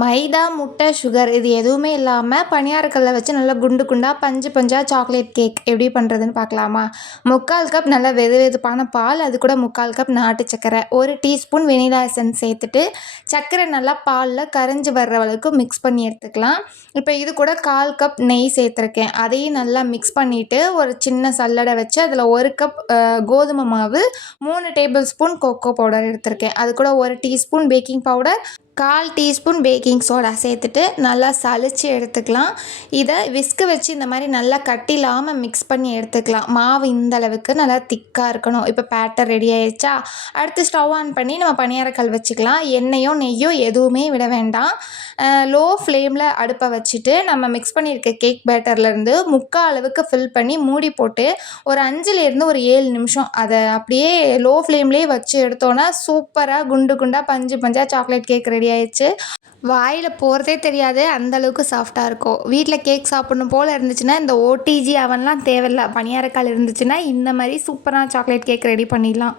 மைதா, முட்டை, சுகர் இது எதுவுமே இல்லாம பணியாரக்கல்ல வச்சு நல்லா குண்டு குண்டா, பஞ்சு பஞ்சா சாக்லேட் கேக் எப்படி பண்ணுறதுன்னு பார்க்கலாமா? 3/4 கப் நல்ல வெதுவெதுப்பான பால், அது கூட 3/4 கப் நாட்டு சர்க்கரை, 1 டீஸ்பூன் வெனிலா எசன்ஸ் சேர்த்துட்டு, சர்க்கரை நல்லா பாலில் கரைஞ்சி வர்ற அளவுக்கு மிக்ஸ் பண்ணி எடுத்துக்கலாம். இப்போ இது கூட 1/4 கப் நெய் சேர்த்துருக்கேன். அதையும் நல்லா மிக்ஸ் பண்ணிவிட்டு, ஒரு சின்ன சல்லடை வச்சு அதில் 1 கப் கோதுமை மாவு, 3 டேபிள் ஸ்பூன் கொக்கோ பவுடர் எடுத்திருக்கேன். அது கூட 1 teaspoon baking powder, 1/4 teaspoon baking soda சேர்த்துட்டு நல்லா சலிச்சு எடுத்துக்கலாம். இதை விஸ்கு வச்சு இந்த மாதிரி நல்லா கட்டி இல்லாமல் மிக்ஸ் பண்ணி எடுத்துக்கலாம். மாவு இந்த அளவுக்கு நல்லா திக்காக இருக்கணும். இப்போ பேட்டர் ரெடி ஆயிடுச்சா? அடுத்து ஸ்டவ் ஆன் பண்ணி நம்ம பணியாரக்கல் வச்சுக்கலாம். எண்ணெயோ நெய்யோ எதுவுமே விட வேண்டாம். லோ ஃப்ளேமில் அடுப்பை வச்சுட்டு நம்ம மிக்ஸ் பண்ணியிருக்க கேக் பேட்டர்லேருந்து 3/4 அளவுக்கு ஃபில் பண்ணி மூடி போட்டு ஒரு 5லேருந்து ஒரு 7 நிமிஷம் அதை அப்படியே லோ ஃப்ளேம்லேயே வச்சு எடுத்தோன்னா சூப்பராக குண்டு குண்டாக பஞ்சு பஞ்சாக சாக்லேட் கேக் ரெடி ஆயிடுச்சு. வாயில் போகிறதே தெரியாது, அந்தளவுக்கு சாஃப்டாக இருக்கும். வீட்டில் கேக் சாப்பிட்ணும் போல் இருந்துச்சுன்னா இந்த ஓடிஜி அவன்லாம் தேவையில்ல. பணியாரக்கல் இருந்துச்சுன்னா இந்த மாதிரி சூப்பரான சாக்லேட் கேக் ரெடி பண்ணிடலாம்.